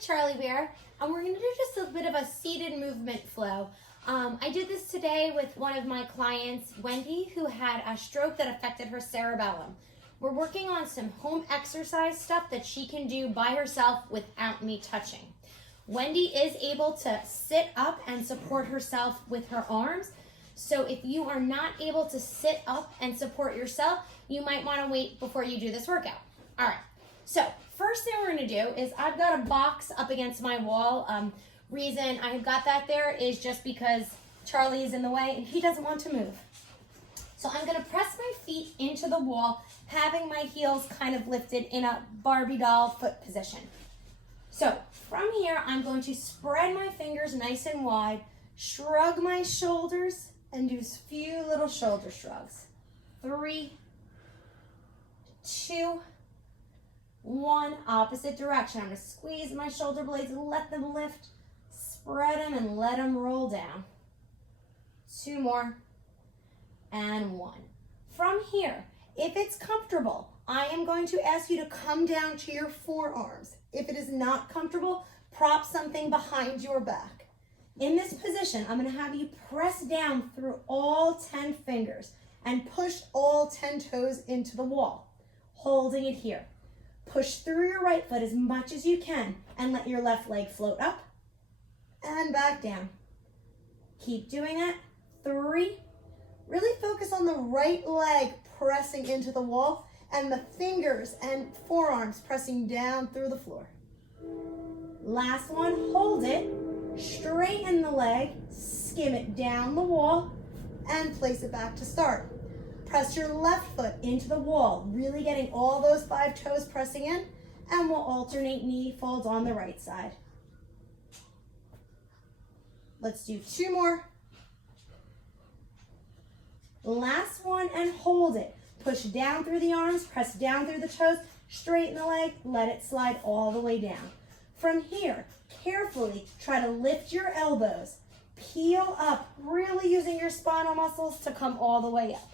Charlie Bear, and we're going to do just a bit of a seated movement flow. I did this today with one of my clients, Wendy, who had a stroke that affected her cerebellum. We're working on some home exercise stuff that she can do by herself without me touching. Wendy is able to sit up and support herself with her arms. So if you are not able to sit up and support yourself, you might want to wait before you do this workout. All right, so first thing we're going to do is I've got a box up against my wall. Reason I have got that there is just because Charlie is in the way and he doesn't want to move. So I'm going to press my feet into the wall, having my heels kind of lifted in a Barbie doll foot position. So from here, I'm going to spread my fingers nice and wide, shrug my shoulders, and do a few little shoulder shrugs. 3, 2, 1, opposite direction. I'm going to squeeze my shoulder blades, let them lift, spread them, and let them roll down. 2 more, and 1. From here, if it's comfortable, I am going to ask you to come down to your forearms. If it is not comfortable, prop something behind your back. In this position, I'm going to have you press down through all 10 fingers and push all 10 toes into the wall, holding it here. Push through your right foot as much as you can and let your left leg float up and back down. Keep doing that. 3. Really focus on the right leg pressing into the wall and the fingers and forearms pressing down through the floor. Last one, hold it, straighten the leg, skim it down the wall, and place it back to start. Press your left foot into the wall, really getting all those 5 toes pressing in, and we'll alternate knee folds on the right side. Let's do 2 more. Last one, and hold it. Push down through the arms, press down through the toes, straighten the leg, let it slide all the way down. From here, carefully try to lift your elbows, peel up, really using your spinal muscles to come all the way up.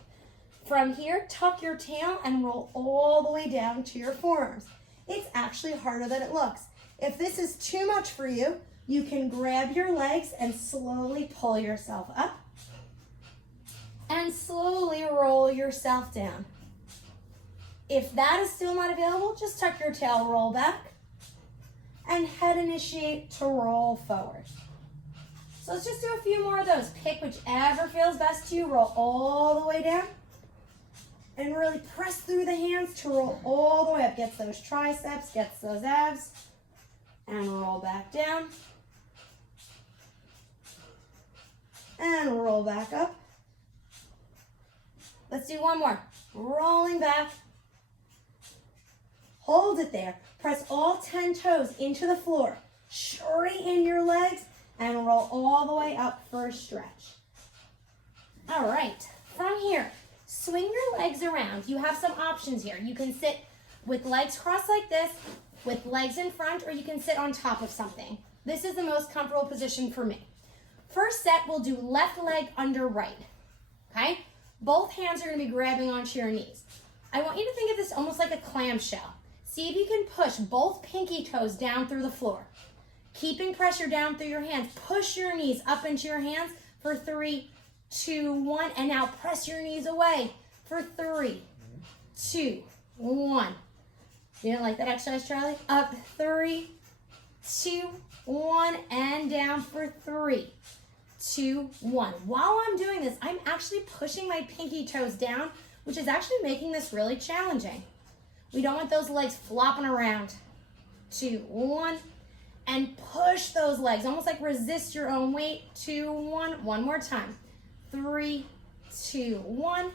From here, tuck your tail and roll all the way down to your forearms. It's actually harder than it looks. If this is too much for you, you can grab your legs and slowly pull yourself up and slowly roll yourself down. If that is still not available, just tuck your tail, roll back, and head initiate to roll forward. So let's just do a few more of those. Pick whichever feels best to you. Roll all the way down. And really press through the hands to roll all the way up. Gets those triceps, gets those abs. And roll back down. And roll back up. Let's do one more. Rolling back. Hold it there. Press all 10 toes into the floor. Straighten your legs and roll all the way up for a stretch. All right, from here, swing your legs around. You have some options here. You can sit with legs crossed like this, with legs in front, or you can sit on top of something. This is the most comfortable position for me. First set, we'll do left leg under right, okay? Both hands are gonna be grabbing onto your knees. I want you to think of this almost like a clamshell. See if you can push both pinky toes down through the floor. Keeping pressure down through your hands. Push your knees up into your hands for 3, 2, 1. And now press your knees away for 3, 2, 1. You didn't like that exercise, Charlie? Up, 3, 2, 1. And down for 3, 2, 1. While I'm doing this, I'm actually pushing my pinky toes down, which is actually making this really challenging. We don't want those legs flopping around. 2, 1, and push those legs, almost like resist your own weight. 2, 1, one more time. 3, 2, 1,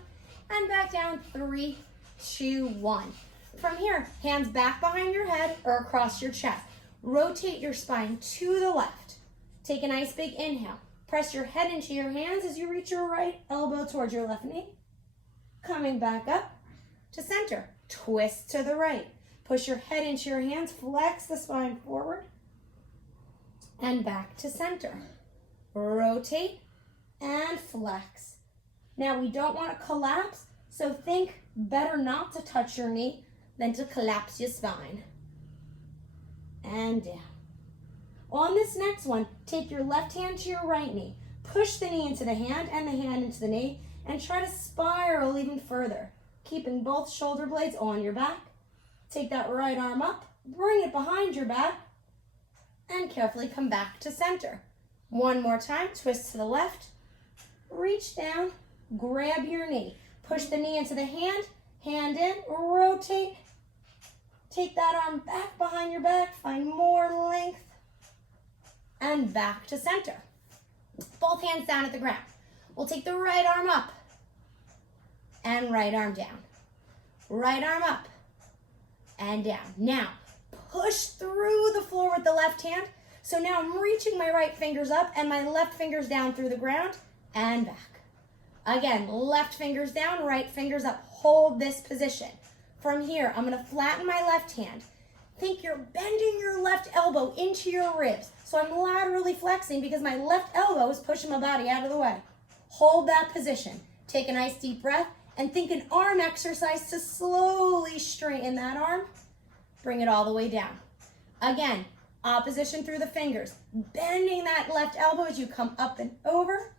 and back down. 3, 2, 1. From here, hands back behind your head or across your chest. Rotate your spine to the left. Take a nice big inhale. Press your head into your hands as you reach your right elbow towards your left knee. Coming back up to center. Twist to the right. Push your head into your hands. Flex the spine forward. And back to center. Rotate and flex. Now we don't want to collapse, so think better not to touch your knee than to collapse your spine. And down. On this next one, take your left hand to your right knee. Push the knee into the hand and the hand into the knee, and try to spiral even further, keeping both shoulder blades on your back. Take that right arm up, bring it behind your back, and carefully come back to center. One more time, twist to the left, reach down, grab your knee. Push the knee into the hand in, rotate. Take that arm back behind your back, find more length, and back to center. Both hands down at the ground. We'll take the right arm up and right arm down. Right arm up and down. Now, push through the floor with the left hand. So now I'm reaching my right fingers up and my left fingers down through the ground and back. Again, left fingers down, right fingers up. Hold this position. From here, I'm going to flatten my left hand. Think you're bending your left elbow into your ribs. So I'm laterally flexing because my left elbow is pushing my body out of the way. Hold that position. Take a nice deep breath and think an arm exercise to slowly straighten that arm. Bring it all the way down. Again, opposition through the fingers. Bending that left elbow as you come up and over.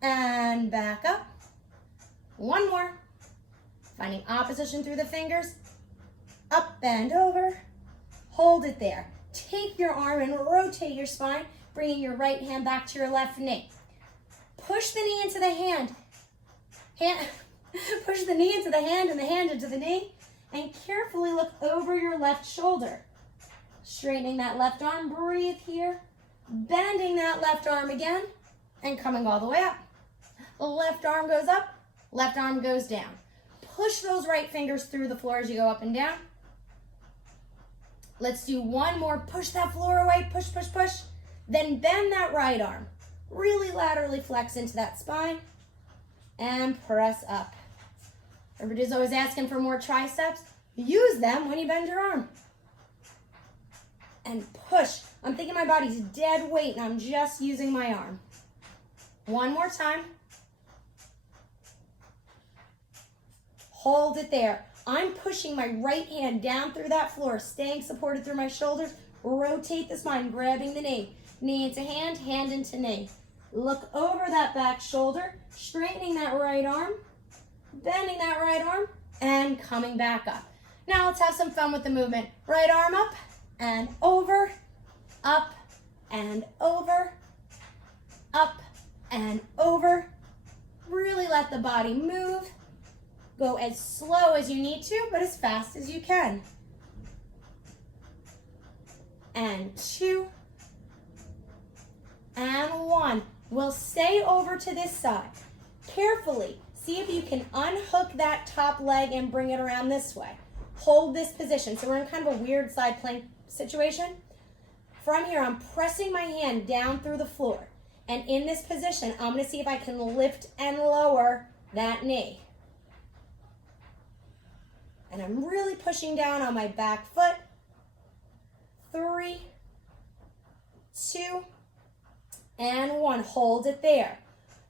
And back up. One more. Finding opposition through the fingers. Up and over. Hold it there. Take your arm and rotate your spine, bringing your right hand back to your left knee. Push the knee into the hand. Push the knee into the hand and the hand into the knee. And carefully look over your left shoulder. Straightening that left arm. Breathe here. Bending that left arm again. And coming all the way up. The left arm goes up. Left arm goes down. Push those right fingers through the floor as you go up and down. Let's do one more. Push that floor away. Push, push, push. Then bend that right arm. Really laterally flex into that spine. And press up. Everybody's always asking for more triceps. Use them when you bend your arm. And push. I'm thinking my body's dead weight and I'm just using my arm. One more time. Hold it there. I'm pushing my right hand down through that floor, staying supported through my shoulders. Rotate the spine, grabbing the knee. Knee into hand, hand into knee. Look over that back shoulder, straightening that right arm, bending that right arm, and coming back up. Now let's have some fun with the movement. Right arm up and over, up and over, up and over. Really let the body move. Go as slow as you need to, but as fast as you can. And 2. And 1. We'll stay over to this side. Carefully, see if you can unhook that top leg and bring it around this way. Hold this position. So we're in kind of a weird side plank situation. From here, I'm pressing my hand down through the floor. And in this position, I'm going to see if I can lift and lower that knee. And I'm really pushing down on my back foot. 3, 2, and 1. Hold it there.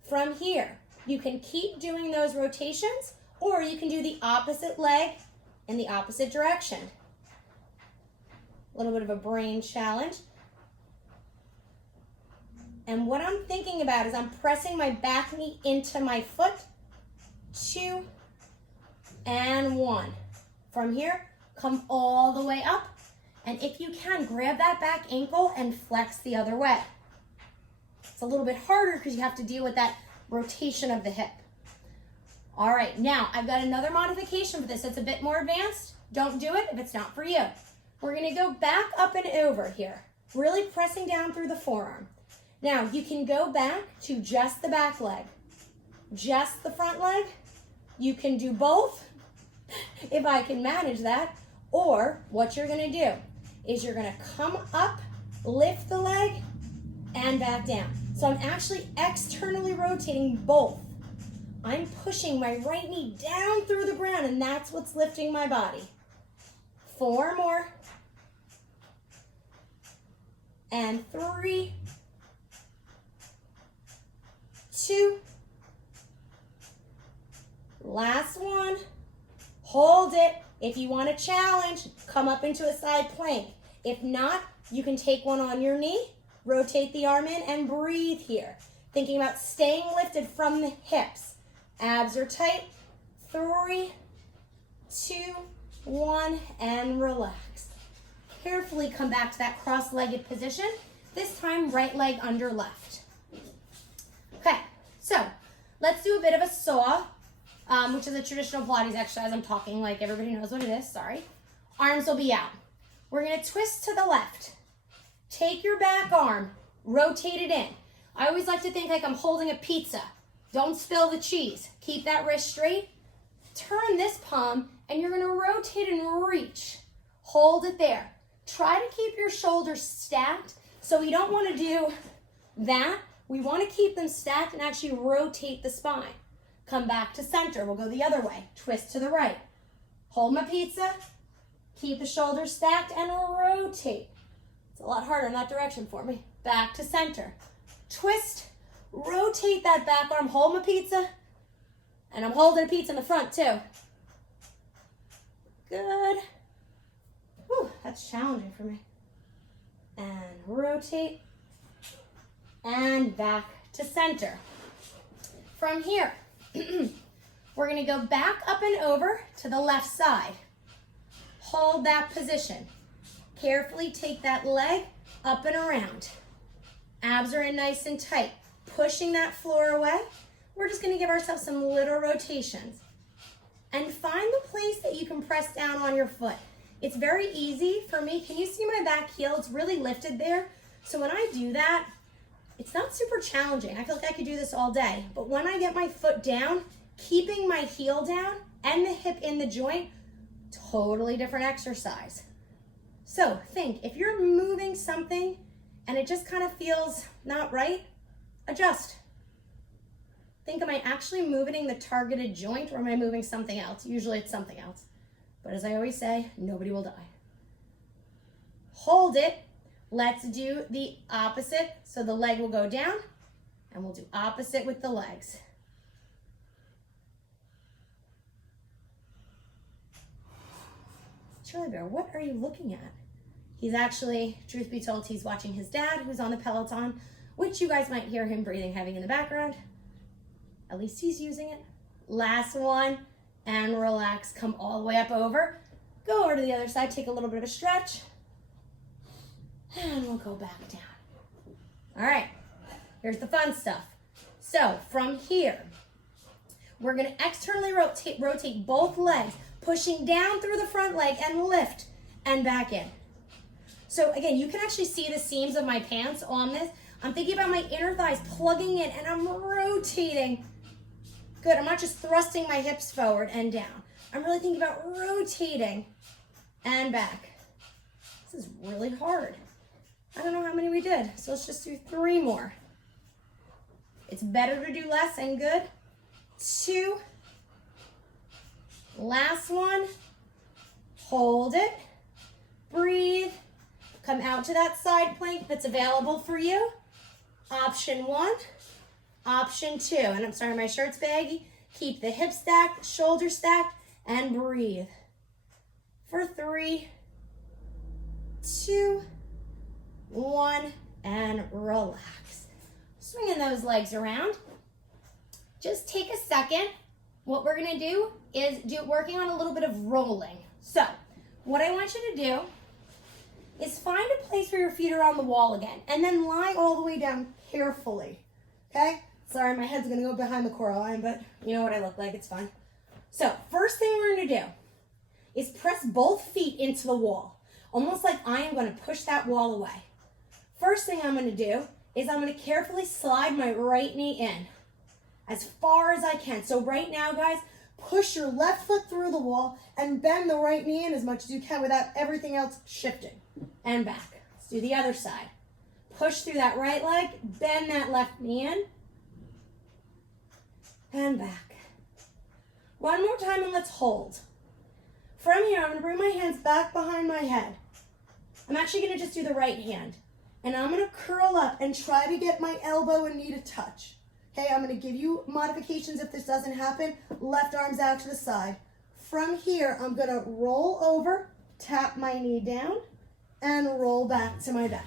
From here, you can keep doing those rotations, or you can do the opposite leg in the opposite direction. A little bit of a brain challenge. And what I'm thinking about is I'm pressing my back knee into my foot. 2, and 1. From here, come all the way up. And if you can, grab that back ankle and flex the other way. It's a little bit harder because you have to deal with that rotation of the hip. All right, now I've got another modification for this. It's a bit more advanced. Don't do it if it's not for you. We're going to go back up and over here, really pressing down through the forearm. Now, you can go back to just the back leg, just the front leg. You can do both if I can manage that. Or what you're going to do is you're going to come up, lift the leg, and back down. So I'm actually externally rotating both. I'm pushing my right knee down through the ground, and that's what's lifting my body. 4 more. And 3, 2. Last one. Hold it. If you want a challenge, come up into a side plank. If not, you can take one on your knee, rotate the arm in, and breathe here. Thinking about staying lifted from the hips. Abs are tight. 3, 2, 1, and relax. Carefully come back to that cross-legged position. This time, right leg under left. Okay, so let's do a bit of a saw, which is a traditional Pilates exercise. I'm talking like everybody knows what it is, sorry. Arms will be out. We're gonna twist to the left. Take your back arm, rotate it in. I always like to think like I'm holding a pizza. Don't spill the cheese. Keep that wrist straight. Turn this palm, and you're gonna rotate and reach. Hold it there. Try to keep your shoulders stacked. So we don't wanna do that. We wanna keep them stacked and actually rotate the spine. Come back to center. We'll go the other way. Twist to the right. Hold my pizza. Keep the shoulders stacked and rotate. It's a lot harder in that direction for me. Back to center. Twist, rotate that back arm, hold my pizza, and I'm holding a pizza in the front too. Good. Whew, that's challenging for me. And rotate, and back to center. From here, we're gonna go back up and over to the left side. Hold that position. Carefully take that leg up and around. Abs are in nice and tight. Pushing that floor away. We're just gonna give ourselves some little rotations. And find the place that you can press down on your foot. It's very easy for me. Can you see my back heel? It's really lifted there. So when I do that, it's not super challenging. I feel like I could do this all day. But when I get my foot down, keeping my heel down and the hip in the joint, totally different exercise. So think, if you're moving something and it just kind of feels not right, adjust. Think, am I actually moving the targeted joint or am I moving something else? Usually it's something else. But as I always say, nobody will die. Hold it. Let's do the opposite. So the leg will go down and we'll do opposite with the legs. Charlie Bear, what are you looking at? He's actually, truth be told, he's watching his dad who's on the Peloton, which you guys might hear him breathing heavy in the background. At least he's using it. Last one, and relax. Come all the way up over. Go over to the other side, take a little bit of a stretch, and we'll go back down. All right, here's the fun stuff. So from here, we're gonna externally rotate both legs, pushing down through the front leg and lift and back in. So again, you can actually see the seams of my pants on this. I'm thinking about my inner thighs plugging in and I'm rotating. Good, I'm not just thrusting my hips forward and down. I'm really thinking about rotating and back. This is really hard. I don't know how many we did, so let's just do 3 more. It's better to do less and good. 2. Last one. Hold it. Breathe. Come out to that side plank that's available for you. Option 1. Option 2. And I'm sorry, my shirt's baggy. Keep the hips stacked, shoulders stacked, and breathe. For 3, 2, 1, and relax. Swinging those legs around. Just take a second. What we're gonna do is working on a little bit of rolling. So, what I want you to do is find a place where your feet are on the wall again, and then lie all the way down carefully, okay? Sorry, my head's gonna go behind the coral line, but you know what I look like, it's fine. So, first thing we're gonna do is press both feet into the wall, almost like I am gonna push that wall away. First thing I'm gonna do is I'm gonna carefully slide my right knee in as far as I can. So right now, guys, push your left foot through the wall and bend the right knee in as much as you can without everything else shifting. And back. Let's do the other side. Push through that right leg, bend that left knee in, and back. One more time and let's hold. From here, I'm gonna bring my hands back behind my head. I'm actually gonna just do the right hand. And I'm gonna curl up and try to get my elbow and knee to touch. Okay, I'm gonna give you modifications if this doesn't happen. Left arm's out to the side. From here, I'm gonna roll over, tap my knee down, and roll back to my back.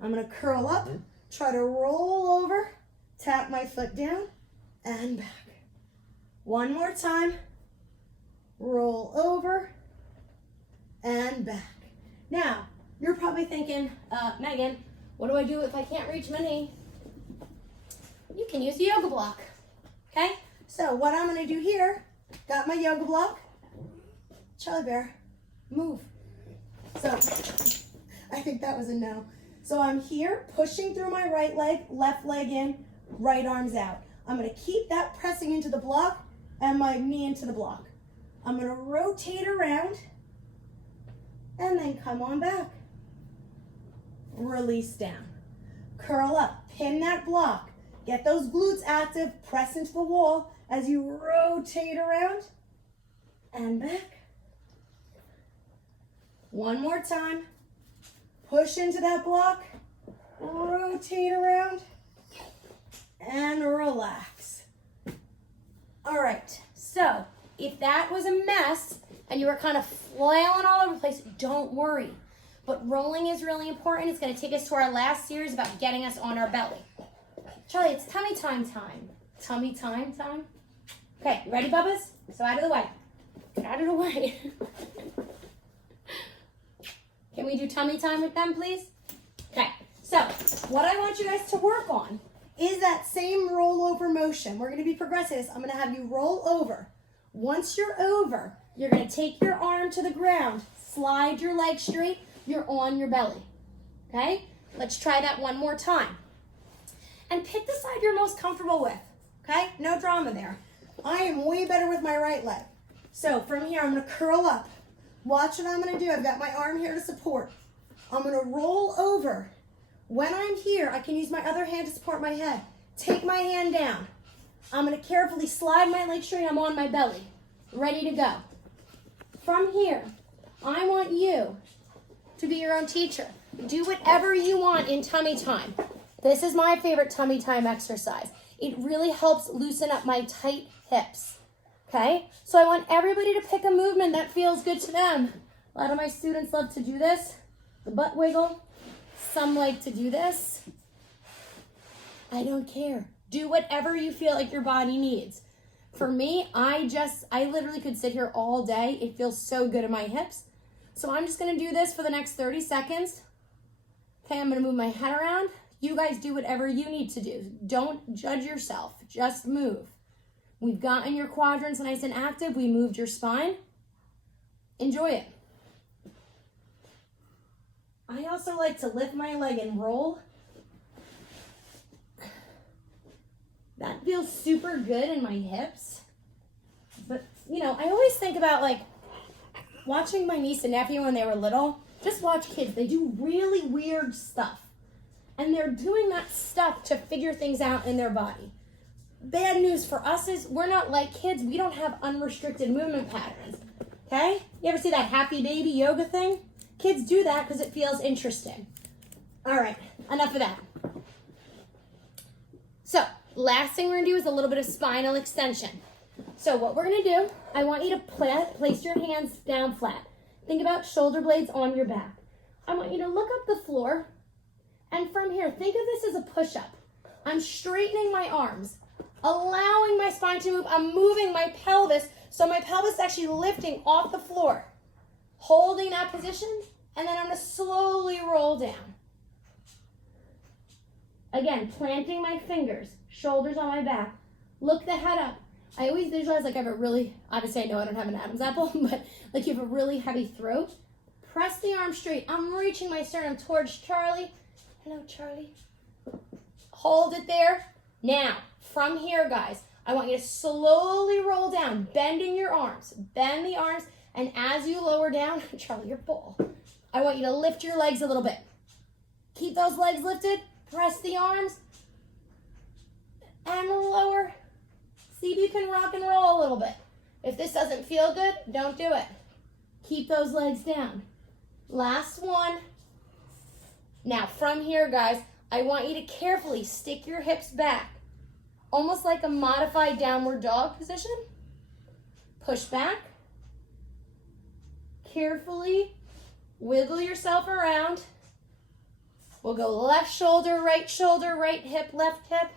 I'm gonna curl up, try to roll over, tap my foot down, and back. One more time. Roll over and back. Now, you're probably thinking, Megan, what do I do if I can't reach my knee? You can use the yoga block, okay? So what I'm gonna do here, got my yoga block. Charlie Bear, move. So, I think that was a no. So I'm here, pushing through my right leg, left leg in, right arms out. I'm gonna keep that pressing into the block and my knee into the block. I'm gonna rotate around and then come on back. Release down. Curl up, pin that block. Get those glutes active, press into the wall as you rotate around and back. One more time. Push into that block, rotate around, and relax. All right, so if that was a mess and you were kind of flailing all over the place, don't worry. But rolling is really important. It's gonna take us to our last series about getting us on our belly. Charlie, it's tummy time time. Tummy time time. Okay, you ready, Bubbas? So out of the way. Get out of the way. Can we do tummy time with them, please? Okay, so what I want you guys to work on is that same rollover motion. We're gonna be progressive. I'm gonna have you roll over. Once you're over, you're gonna take your arm to the ground, slide your leg straight, you're on your belly, okay? Let's try that one more time. And pick the side you're most comfortable with, okay? No drama there. I am way better with my right leg. So from here, I'm gonna curl up. Watch what I'm gonna do. I've got my arm here to support. I'm gonna roll over. When I'm here, I can use my other hand to support my head. Take my hand down. I'm gonna carefully slide my leg straight. I'm on my belly, ready to go. From here, I want you to be your own teacher. Do whatever you want in tummy time. This is my favorite tummy time exercise. It really helps loosen up my tight hips. Okay, so I want everybody to pick a movement that feels good to them. A lot of my students love to do this, the butt wiggle. Some like to do this. I don't care. Do whatever you feel like your body needs. For me, I literally could sit here all day. It feels so good in my hips. So I'm just gonna do this for the next 30 seconds. Okay, I'm gonna move my head around. You guys do whatever you need to do. Don't judge yourself, just move. We've gotten your quadrants nice and active. We moved your spine. Enjoy it. I also like to lift my leg and roll. That feels super good in my hips. But, you know, I always think about like watching my niece and nephew when they were little. Just watch kids. They do really weird stuff. And they're doing that stuff to figure things out in their body. Bad news for us is we're not like kids. We don't have unrestricted movement patterns, okay? You ever see that happy baby yoga thing? Kids do that because it feels interesting. All right, enough of that. So, last thing we're gonna do is a little bit of spinal extension. So what we're gonna do, I want you to place your hands down flat. Think about shoulder blades on your back. I want you to look up the floor, and from here, think of this as a push-up. I'm straightening my arms, allowing my spine to move. I'm moving my pelvis, so my pelvis is actually lifting off the floor. Holding that position, and then I'm gonna slowly roll down. Again, planting my fingers, shoulders on my back. Look the head up. I always visualize like I have a really, obviously I know I don't have an Adam's apple, but like you have a really heavy throat. Press the arm straight. I'm reaching my sternum towards Charlie. Hello, Charlie. Hold it there. Now, from here, guys, I want you to slowly roll down, bending your arms. Bend the arms, and as you lower down, Charlie, you're full. I want you to lift your legs a little bit. Keep those legs lifted. Press the arms. And lower. See if you can rock and roll a little bit. If this doesn't feel good, don't do it. Keep those legs down. Last one. Now, from here, guys, I want you to carefully stick your hips back. Almost like a modified downward dog position. Push back. Carefully Wiggle yourself around. We'll go left shoulder, right hip, left hip.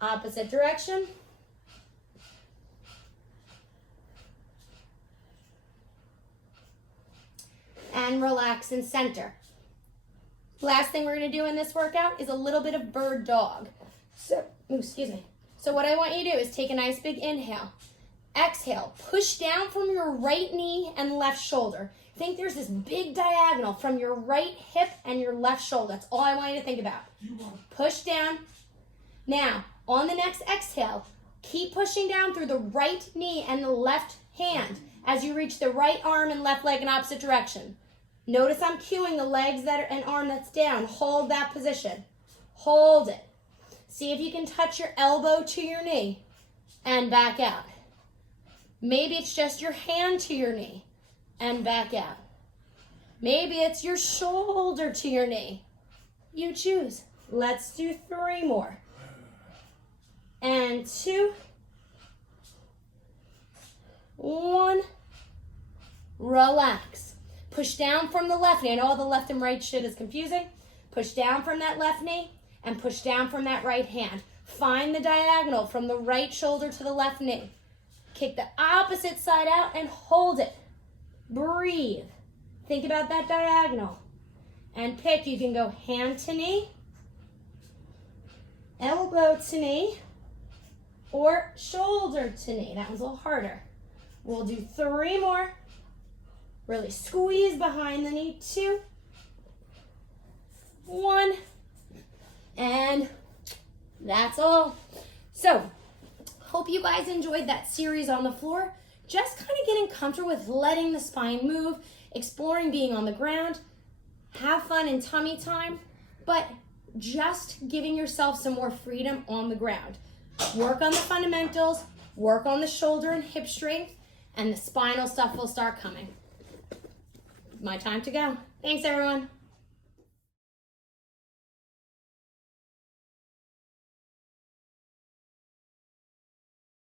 Opposite direction. And relax and center. Last thing we're going to do in this workout is a little bit of bird dog. So, excuse me. So what I want you to do is take a nice big inhale. Exhale, push down from your right knee and left shoulder. Think there's this big diagonal from your right hip and your left shoulder. That's all I want you to think about. Push down. Now, on the next exhale, keep pushing down through the right knee and the left hand as you reach the right arm and left leg in opposite direction. Notice I'm cueing the legs and arm that's down. Hold that position. Hold it. See if you can touch your elbow to your knee and back out. Maybe it's just your hand to your knee and back out. Maybe it's your shoulder to your knee. You choose. Let's do 3 more. And 2. 1. Relax. Push down from the left knee. I know all the left and right shit is confusing. Push down from that left knee and push down from that right hand. Find the diagonal from the right shoulder to the left knee. Kick the opposite side out and hold it. Breathe. Think about that diagonal. And pick. You can go hand to knee, elbow to knee, or shoulder to knee. That one's a little harder. We'll do 3 more. Really squeeze behind the knee. 2, 1, and that's all. So, hope you guys enjoyed that series on the floor. Just kind of getting comfortable with letting the spine move, exploring being on the ground. Have fun in tummy time, but just giving yourself some more freedom on the ground. Work on the fundamentals, work on the shoulder and hip strength, and the spinal stuff will start coming. My time to go. Thanks, everyone.